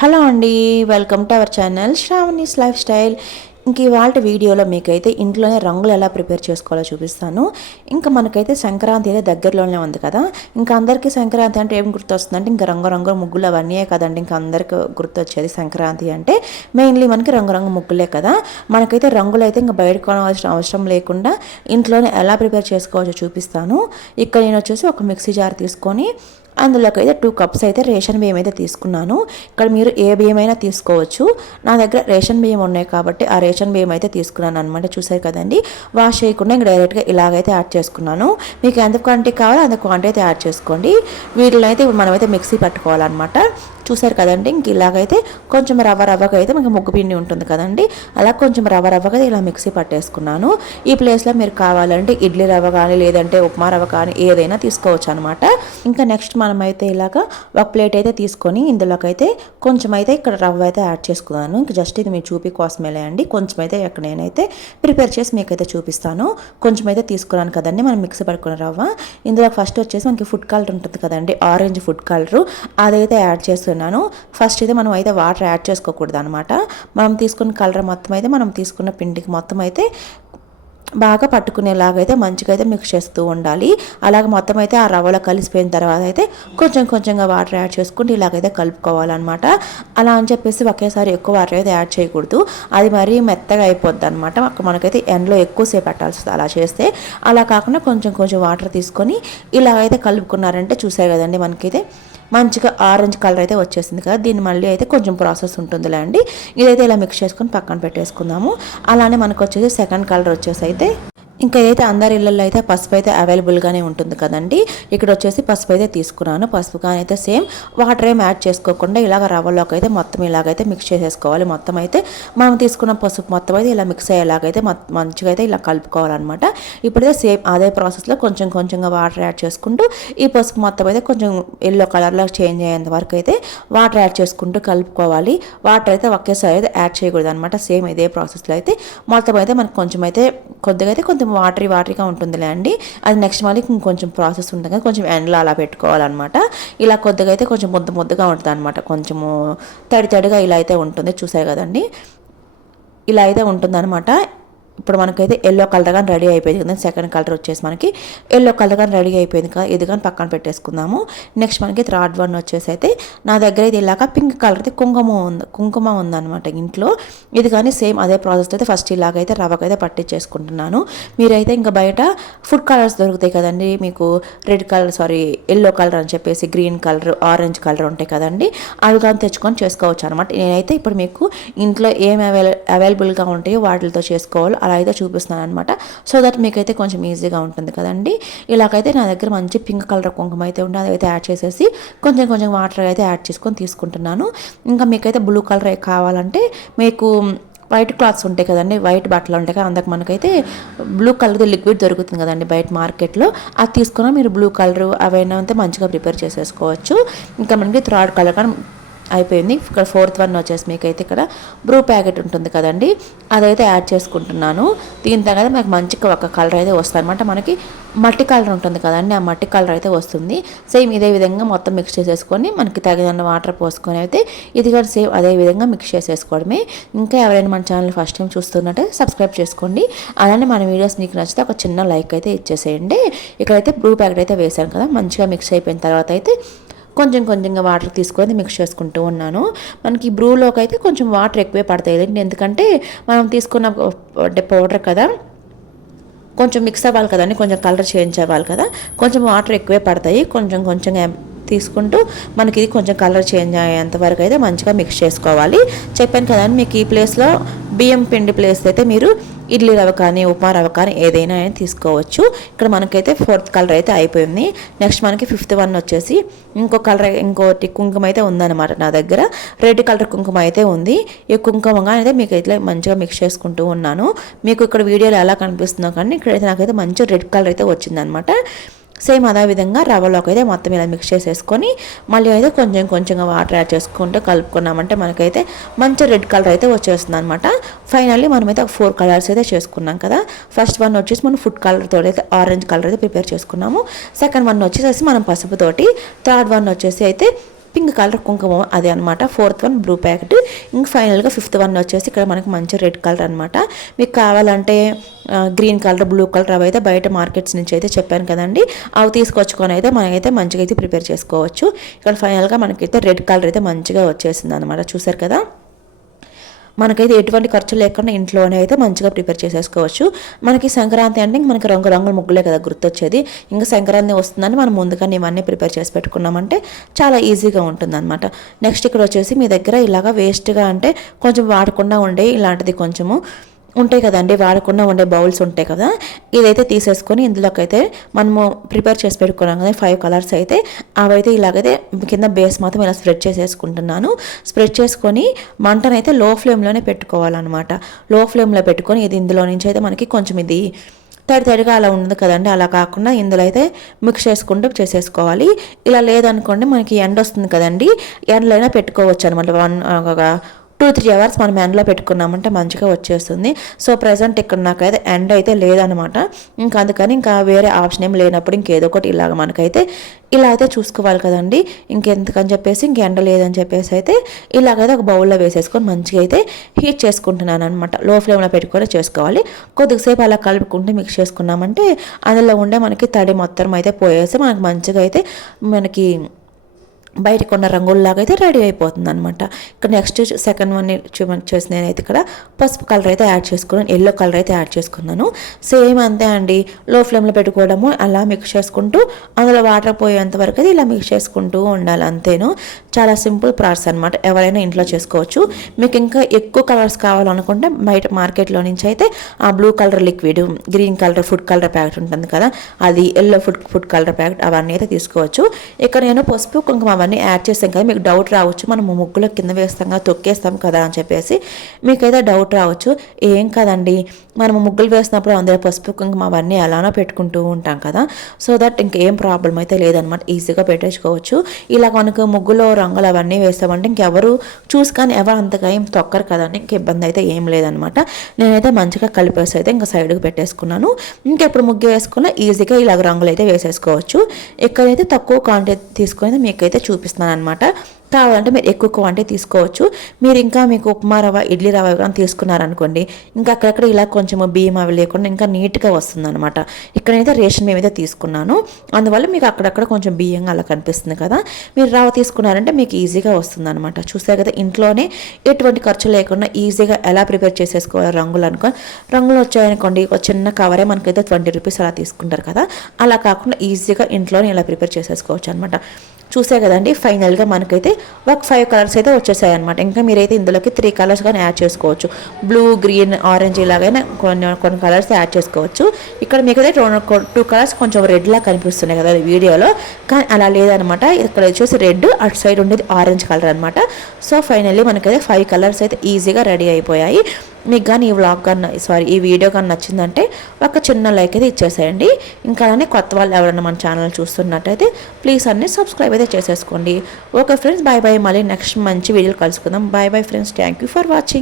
Hello అండి welcome to our channel Shravani's life style. ఇంక ఇవాళ వీడియోలో మీకైతే ఇంట్లోనే రంగులు ఎలా ప్రిపేర్ చేసుకోవాలో చూపిస్తాను. ఇంకా మనకైతే సంక్రాంతి అయితే దగ్గరలోనే ఉంది కదా. ఇంకా అందరికీ సంక్రాంతి అంటే ఏం గుర్తొస్తుందంటే ఇంకా రంగురంగు ముగ్గులు అవన్నీ కదండి. ఇంకా అందరికి గుర్తొచ్చేది సంక్రాంతి అంటే మెయిన్లీ మనకి రంగురంగు ముగ్గులే కదా. మనకైతే రంగులు అయితే ఇంకా బయట కొనవలసిన అవసరం లేకుండా ఇంట్లోనే ఎలా ప్రిపేర్ చేసుకోవచ్చో చూపిస్తాను. ఇక్కడ నేను వచ్చేసి ఒక మిక్సీ జార్ తీసుకొని అందులోకైతే టూ కప్స్ అయితే రేషన్ బియ్యం అయితే తీసుకున్నాను. ఇక్కడ మీరు ఏ బియ్యం అయినా తీసుకోవచ్చు. నా దగ్గర రేషన్ బియ్యం ఉన్నాయి కాబట్టి ఆ రేషన్ బియ్యం అయితే తీసుకున్నాను అనమాట చూసారు కదండి? వాష్ చేయకుండా ఇంకా డైరెక్ట్గా ఇలాగైతే యాడ్ చేసుకున్నాను. మీకు ఎంత క్వాంటిటీ కావాలో అంత క్వాంటిటీ అయితే యాడ్ చేసుకోండి. వీటిలో అయితే మనమైతే మిక్సీ పట్టుకోవాలన్నమాట. చూసారు కదండి. ఇంక ఇలాగైతే కొంచెం రవ్వ రవ్వగా అయితే మనకి ముగ్గు పిండి ఉంటుంది కదండి. అలా కొంచెం రవ్వ రవ్వగా ఇలా మిక్సీ పట్టేసుకున్నాను. ఈ ప్లేస్లో మీరు కావాలంటే ఇడ్లీ రవ్వ కానీ లేదంటే ఉప్మా రవ్వ కానీ ఏదైనా తీసుకోవచ్చు అనమాట ఇంకా నెక్స్ట్ మనమైతే ఇలాగ ఒక ప్లేట్ అయితే తీసుకొని ఇందులోకైతే కొంచెం అయితే ఇక్కడ రవ్వ అయితే యాడ్ చేసుకున్నాను. ఇంకా జస్ట్ ఇది మీ చూపి కోసమేలే అండి. కొంచెం అయితే ఇక్కడ నేనైతే ప్రిపేర్ చేసి మీకైతే చూపిస్తాను. కొంచెం అయితే తీసుకున్నాను కదండి మనం మిక్సీ పట్టుకున్న రవ్వ. ఇందులో ఫస్ట్ వచ్చేసి మనకి ఫుడ్ కలర్ ఉంటుంది కదండి. ఆరెంజ్ ఫుడ్ కలర్ అదైతే యాడ్ చేస్తున్నాను ఫస్ట్ అయితే మనం అయితే వాటర్ యాడ్ చేసుకోకూడదు అనమాట మనం తీసుకున్న కలర్ మొత్తం అయితే మనం తీసుకున్న పిండికి మొత్తం అయితే బాగా పట్టుకునేలాగైతే మంచిగా అయితే మిక్స్ చేస్తూ ఉండాలి. అలాగ మొత్తం అయితే ఆ రవ్వలో కలిసిపోయిన తర్వాత అయితే కొంచెం కొంచెంగా వాటర్ యాడ్ చేసుకుంటూ ఇలాగైతే కలుపుకోవాలన్నమాట. అలా అని చెప్పేసి ఒకేసారి ఎక్కువ వాటర్ అయితే యాడ్ చేయకూడదు. అది మరీ మెత్తగా అయిపోద్ది అనమాట మనకైతే ఎండలో ఎక్కువసేపు పెట్టాల్సింది అలా చేస్తే. అలా కాకుండా కొంచెం కొంచెం వాటర్ తీసుకొని ఇలాగైతే కలుపుకున్నారంటే చూసారు కదండి మనకైతే. మంచిగా ఆరెంజ్ కలర్ అయితే వచ్చేసింది కదా దీన్ని మళ్ళీ అయితే కొంచెం ప్రాసెస్ ఉంటుందిలే అండి ఇదైతే ఇలా మిక్స్ చేసుకొని పక్కన పెట్టేసుకుందాము. అలానే మనకు వచ్చేసి సెకండ్ కలర్ వచ్చేసి అయితే ఇంకా ఏదైతే అందరి ఇళ్ళల్లో అయితే పసుపు అయితే అవైలబుల్గానే ఉంటుంది కదండి ఇక్కడ వచ్చేసి పసుపు అయితే తీసుకున్నాను. పసుపు కానీ అయితే సేమ్ వాటర్ ఏం యాడ్ చేసుకోకుండా ఇలాగ రవ్వలోకి అయితే మొత్తం ఇలాగైతే మిక్స్ చేసేసుకోవాలి. మొత్తం అయితే మనం తీసుకున్న పసుపు మొత్తం అయితే ఇలా మిక్స్ అయ్యేలాగైతే మంచిగా అయితే ఇలా కలుపుకోవాలన్నమాట. ఇప్పుడైతే సేమ్ అదే ప్రాసెస్లో కొంచెం కొంచెంగా వాటర్ యాడ్ చేసుకుంటూ ఈ పసుపు మొత్తం అయితే కొంచెం ఎల్లో కలర్లో చేంజ్ అయ్యేంత వరకు అయితే వాటర్ యాడ్ చేసుకుంటూ కలుపుకోవాలి. వాటర్ అయితే ఒకేసారి అయితే యాడ్ చేయకూడదు అనమాట సేమ్ ఇదే ప్రాసెస్లో అయితే మొత్తం అయితే మనకు కొంచెం అయితే కొద్దిగా అయితే కొంచెం వాటరీ వాటరీగా ఉంటుందిలే అండి. అది నెక్స్ట్ మళ్ళీ ఇంకొంచెం ప్రాసెస్ ఉంటుంది కదా కొంచెం ఎండలో అలా పెట్టుకోవాలన్నమాట. ఇలా కొద్దిగా అయితే కొంచెం ముద్ద ముద్దగా ఉంటుంది అనమాట కొంచెము తడి తడిగా ఇలా అయితే ఉంటుంది చూసాయి కదండి? ఇలా అయితే ఉంటుందన్నమాట. ఇప్పుడు మనకైతే ఎల్లో కలర్ కానీ రెడీ అయిపోయింది. కదా సెకండ్ కలర్ వచ్చేసి మనకి ఎల్లో కలర్ కానీ రెడీ అయిపోయింది కదా. ఇది కానీ పక్కన పెట్టేసుకుందాము. నెక్స్ట్ మనకి థర్డ్ వన్ వచ్చేసి అయితే నా దగ్గర అయితే ఇలాగా పింక్ కలర్ అయితే కుంకుమ ఉంది. కుంకుమ ఉందన్నమాట ఇంట్లో. ఇది కానీ సేమ్ అదే ప్రాసెస్ అయితే ఫస్ట్ ఇలాగైతే రవ్వకైతే పట్టించేసుకుంటున్నాను. మీరైతే ఇంకా బయట ఫుడ్ కలర్స్ దొరుకుతాయి కదండి. మీకు red colour sorry yellow colour అని చెప్పేసి గ్రీన్ కలర్ ఆరెంజ్ కలర్ ఉంటాయి కదండి. అవి కానీ తెచ్చుకొని చేసుకోవచ్చు అనమాట నేనైతే ఇప్పుడు మీకు ఇంట్లో ఏం అవైల అవైలబుల్గా ఉంటాయో వాటితో చేసుకోవాలి. అలా అయితే చూపిస్తున్నాను అనమాట సో దట్ మీకైతే కొంచెం ఈజీగా ఉంటుంది కదండి. ఇలాగైతే నా దగ్గర మంచి పింక్ కలర్ కుంకుమ అయితే ఉంటే అదైతే యాడ్ చేసేసి కొంచెం కొంచెం వాటర్ అయితే యాడ్ చేసుకొని తీసుకుంటున్నాను. ఇంకా మీకైతే బ్లూ కలర్ కావాలంటే మీకు వైట్ క్లాత్స్ ఉంటాయి కదండి వైట్ బట్టలు ఉంటాయి కదా అందుకు మనకైతే బ్లూ కలర్ది లిక్విడ్ దొరుకుతుంది కదండి బయట మార్కెట్లో అది తీసుకున్న మీరు బ్లూ కలర్ అవైనా అంతే మంచిగా ప్రిపేర్ చేసేసుకోవచ్చు. ఇంకా మనకి థర్డ్ కలర్ కానీ అయిపోయింది. ఇక్కడ ఫోర్త్ వన్ వచ్చేసి మీకైతే ఇక్కడ బ్రూ ప్యాకెట్ ఉంటుంది కదండి. అదైతే యాడ్ చేసుకుంటున్నాను. దీని తర్వాత మనకి మంచిగా ఒక కలర్ అయితే వస్తుంది అనమాట మనకి మట్టి కలర్ ఉంటుంది కదండి ఆ మట్టి కలర్ అయితే వస్తుంది. సేమ్ ఇదే విధంగా మొత్తం మిక్స్ చేసేసుకొని మనకి తగిన వాటర్ పోసుకొని అయితే ఇది కూడా సేమ్ అదే విధంగా మిక్స్ చేసేసుకోవడమే. ఇంకా ఎవరైనా మన ఛానల్ ఫస్ట్ టైం చూస్తున్నట్టే సబ్స్క్రైబ్ చేసుకోండి. అలానే మన వీడియోస్ మీకు నచ్చితే ఒక చిన్న లైక్ అయితే ఇచ్చేసేయండి. ఇక్కడైతే బ్రూ ప్యాకెట్ అయితే వేసాను కదా మంచిగా మిక్స్ అయిపోయిన తర్వాత అయితే కొంచెం కొంచెంగా వాటర్ తీసుకొని మిక్స్ చేసుకుంటూ ఉన్నాను. మనకి బ్రూలోకి అయితే కొంచెం వాటర్ ఎక్కువే పడతాయి ఎందుకంటే మనం తీసుకున్న అంటే పౌడర్ కదా కొంచెం మిక్స్ అవ్వాలి కదండి కొంచెం కలర్ చేంజ్ అవ్వాలి కదా. కొంచెం వాటర్ ఎక్కువే పడతాయి. కొంచెం కొంచెం తీసుకుంటూ మనకి ఇది కొంచెం కలర్ చేంజ్ అయ్యేంత వరకు అయితే మంచిగా మిక్స్ చేసుకోవాలి. చెప్పాను కదండి మీకు ఈ ప్లేస్లో బియ్యం పిండి ప్లేస్ అయితే మీరు ఇడ్లీ రవ్వ కానీ ఉప్మా రవ్వ కానీ ఏదైనా తీసుకోవచ్చు. ఇక్కడ మనకైతే ఫోర్త్ కలర్ అయితే అయిపోయింది. నెక్స్ట్ మనకి ఫిఫ్త్ వన్ వచ్చేసి ఇంకో కలర్ ఇంకోటి కుంకుమ అయితే ఉందన్నమాట నా దగ్గర. రెడ్ కలర్ కుంకుమ అయితే ఉంది. ఈ కుంకుమ అయితే మీకు అయితే మంచిగా మిక్స్ చేసుకుంటూ ఉన్నాను. మీకు ఇక్కడ వీడియోలో ఎలా కనిపిస్తుందో కానీ ఇక్కడైతే నాకైతే మంచి రెడ్ కలర్ అయితే వచ్చిందనమాట సేమ్ అదే విధంగా రవ్వలోకి అయితే మొత్తం ఇలా మిక్స్ చేసేసుకొని మళ్ళీ అయితే కొంచెం కొంచెంగా వాటర్ యాడ్ చేసుకుంటూ కలుపుకున్నామంటే మనకైతే మంచి రెడ్ కలర్ అయితే వచ్చేస్తుంది అనమాట ఫైనల్లీ మనమైతే ఒక ఫోర్ కలర్స్ అయితే చేసుకున్నాం కదా. ఫస్ట్ వన్ వచ్చేసి మనం ఫుడ్ కలర్తో అయితే ఆరెంజ్ కలర్ అయితే ప్రిపేర్ చేసుకున్నాము. సెకండ్ వన్ వచ్చేసి మనం పసుపుతోటి థర్డ్ వన్ వచ్చేసి అయితే పింక్ కలర్ కుంకుమ అదే అనమాట ఫోర్త్ వన్ బ్లూ ప్యాకెట్ ఇంక ఫైనల్గా ఫిఫ్త్ వన్ వచ్చేసి ఇక్కడ మనకి మంచి రెడ్ కలర్ అనమాట మీకు కావాలంటే గ్రీన్ కలర్ బ్లూ కలర్ అవి అయితే బయట మార్కెట్స్ నుంచి అయితే చెప్పాను కదండి. అవి తీసుకొచ్చుకొని అయితే మనమైతే మంచిగా అయితే ప్రిపేర్ చేసుకోవచ్చు. ఇక్కడ ఫైనల్గా మనకైతే రెడ్ కలర్ అయితే మంచిగా వచ్చేసింది అనమాట చూసారు కదా? మనకైతే ఎటువంటి ఖర్చు లేకుండా ఇంట్లోనే అయితే మంచిగా ప్రిపేర్ చేసేసుకోవచ్చు. మనకి సంక్రాంతి అంటే మనకి రంగు రంగుల ముగ్గులే కదా గుర్తొచ్చేది. ఇంకా సంక్రాంతి వస్తుందని మనం ముందుగానే ఇవన్నీ ప్రిపేర్ చేసి పెట్టుకున్నామంటే చాలా ఈజీగా ఉంటుందన్నమాట. నెక్స్ట్ ఇక్కడ వచ్చేసి మీ దగ్గర ఇలాగా వేస్ట్గా అంటే కొంచెం వాడకుండా ఉండే ఇలాంటిది కొంచెము ఉంటాయి కదండి వాడకుండా ఉండే బౌల్స్ ఉంటాయి కదా ఇదైతే తీసేసుకొని ఇందులోకైతే మనము ప్రిపేర్ చేసి పెట్టుకున్నాం కదా ఫైవ్ కలర్స్ అయితే అవైతే ఇలాగైతే కింద బేస్ మాత్రం ఇలా స్ప్రెడ్ చేసేసుకుంటున్నాను. స్ప్రెడ్ చేసుకొని మంటనైతే లో ఫ్లేమ్లోనే పెట్టుకోవాలన్నమాట. లో ఫ్లేమ్లో పెట్టుకొని ఇది ఇందులో నుంచి అయితే మనకి కొంచెం ఇది తడి తడిగా అలా ఉండదు కదండి అలా కాకుండా ఇందులో అయితే మిక్స్ చేసుకుంటూ చేసేసుకోవాలి. ఇలా లేదనుకోండి మనకి ఎండ వస్తుంది కదండి ఎండలైనా పెట్టుకోవచ్చు అనమాట వన్ ఒక టూ త్రీ అవర్స్ మనం ఎండలో పెట్టుకున్నామంటే మంచిగా వచ్చేస్తుంది. సో ప్రజెంట్ ఇక్కడ నాకైతే ఎండ్ అయితే లేదనమాట. ఇంకా అందుకని ఇంకా వేరే ఆప్షన్ ఏం లేనప్పుడు ఇంకేదో ఒకటి ఇలాగ మనకైతే ఇలా అయితే చూసుకోవాలి కదండి. ఇంకెందుకని చెప్పేసి ఇంక ఎండ లేదని చెప్పేసి అయితే ఇలాగైతే ఒక బౌల్లో వేసేసుకొని మంచిగా అయితే హీట్ చేసుకుంటున్నాను అనమాట లో ఫ్లేమ్లో పెట్టుకొని చేసుకోవాలి. కొద్దిసేపు అలా కలుపుకుంటే మిక్స్ చేసుకున్నామంటే అందులో ఉండే మనకి తడి మొత్తం అయితే పోయేసి మనకు మంచిగా అయితే మనకి బయటకు ఉన్న రంగుల్లాగా అయితే రెడీ అయిపోతుంది అనమాట ఇక్కడ నెక్స్ట్ సెకండ్ వన్ చూసి నేనైతే ఇక్కడ పసుపు కలర్ అయితే యాడ్ చేసుకున్నాను. ఎల్లో కలర్ అయితే యాడ్ చేసుకున్నాను. సేమ్ అంతే అండి. లో ఫ్లేమ్లో పెట్టుకోవడము అలా మిక్స్ చేసుకుంటూ అందులో వాటర్ పోయేంత వరకు అయితే ఇలా మిక్స్ చేసుకుంటూ ఉండాలి అంతేను. చాలా సింపుల్ ప్రాసెస్ అనమాట ఎవరైనా ఇంట్లో చేసుకోవచ్చు. మీకు ఇంకా ఎక్కువ కలర్స్ కావాలనుకుంటే బయట మార్కెట్లో నుంచి అయితే ఆ blue colour liquid green colour food colour packet ఉంటుంది కదా అది yellow food food colour packet అవన్నీ అయితే తీసుకోవచ్చు. ఇక్కడ నేను పసుపు కుంకుమ అవన్నీ యాడ్ చేస్తాం కదా మీకు డౌట్ రావచ్చు మనం ముగ్గుల కింద వేస్తాం కదా తొక్కేస్తాం కదా అని చెప్పేసి మీకైతే డౌట్ రావచ్చు. ఏం కదండి మనం ముగ్గులు వేసినప్పుడు అందులో పసుపు కుంకుమ అవన్నీ అలానే పెట్టుకుంటూ ఉంటాం కదా. సో దట్ ఇంకేం ప్రాబ్లం అయితే లేదనమాట. ఈజీగా పెట్టేసుకోవచ్చు. ఇలా మనకు ముగ్గులో రంగులు అవన్నీ వేస్తామంటే ఇంకెవరు చూసి కానీ ఎవరు అంతగా ఏం తొక్కరు కదండి ఇంక ఇబ్బంది అయితే ఏం లేదనమాట. నేనైతే మంచిగా కలిపేసి అయితే ఇంకా సైడ్కి పెట్టేసుకున్నాను. ఇంకెప్పుడు ముగ్గు వేసుకున్నా ఈజీగా ఇలాగ రంగులు అయితే వేసేసుకోవచ్చు. ఎక్కడైతే తక్కువ క్వాంటిటీ తీసుకొని మీకైతే చూపిస్తున్నాను అనమాట కావాలంటే మీరు ఎక్కువ క్వాంటిటీ తీసుకోవచ్చు. మీరు ఇంకా మీకు ఉప్మా రవ్వ ఇడ్లీ రవ్వ కానీ తీసుకున్నారనుకోండి ఇంకా అక్కడక్కడ ఇలా కొంచెం బియ్యం అవి లేకుండా ఇంకా నీట్గా వస్తుంది అనమాట ఇక్కడైతే రేషన్ మేము అయితే తీసుకున్నాను. అందువల్ల మీకు అక్కడక్కడ కొంచెం బియ్యంగా అలా కనిపిస్తుంది కదా. మీరు రవ్వ తీసుకున్నారంటే మీకు ఈజీగా వస్తుంది అనమాట కదా ఇంట్లోనే ఎటువంటి ఖర్చు లేకుండా ఈజీగా ఎలా ప్రిపేర్ చేసేసుకోవాలి రంగులు అనుకో రంగులు వచ్చాయనుకోండి ఒక చిన్న కవరే మనకైతే ట్వంటీ రూపీస్ అలా తీసుకుంటారు కదా. అలా కాకుండా ఈజీగా ఇంట్లోనే ఇలా ప్రిపేర్ చేసేసుకోవచ్చు అనమాట చూసే కదండి. ఫైనల్గా మనకైతే ఒక ఫైవ్ కలర్స్ అయితే వచ్చేసాయి అనమాట ఇంకా మీరైతే ఇందులోకి త్రీ కలర్స్ కానీ యాడ్ చేసుకోవచ్చు. బ్లూ గ్రీన్ ఆరెంజ్ ఇలాగైనా కొన్ని కొన్ని కలర్స్ యాడ్ చేసుకోవచ్చు. ఇక్కడ మీకు అయితే టూ కలర్స్ కొంచెం రెడ్లా కనిపిస్తున్నాయి కదా వీడియోలో. కానీ అలా లేదనమాట ఇక్కడ వచ్చేసి రెడ్ అటు సైడ్ ఉండేది ఆరెంజ్ కలర్ అనమాట సో ఫైనల్లీ మనకైతే ఫైవ్ కలర్స్ అయితే ఈజీగా రెడీ అయిపోయాయి. మీకు కానీ ఈ వ్లాగ్ కానీ సారీ ఈ వీడియో కానీ నచ్చిందంటే ఒక చిన్న లైక్ అయితే ఇచ్చేసేయండి. ఇంకా అలానే కొత్త వాళ్ళు ఎవరైనా మన ఛానల్ చూస్తున్నట్టయితే ప్లీజ్ అన్ని సబ్స్క్రైబ్ అయితే చేసేసుకోండి. ఓకే ఫ్రెండ్స్ బాయ్ బాయ్ మళ్ళీ నెక్స్ట్ మంచి వీడియోలు కలుసుకుందాం. Bye bye friends thank you for watching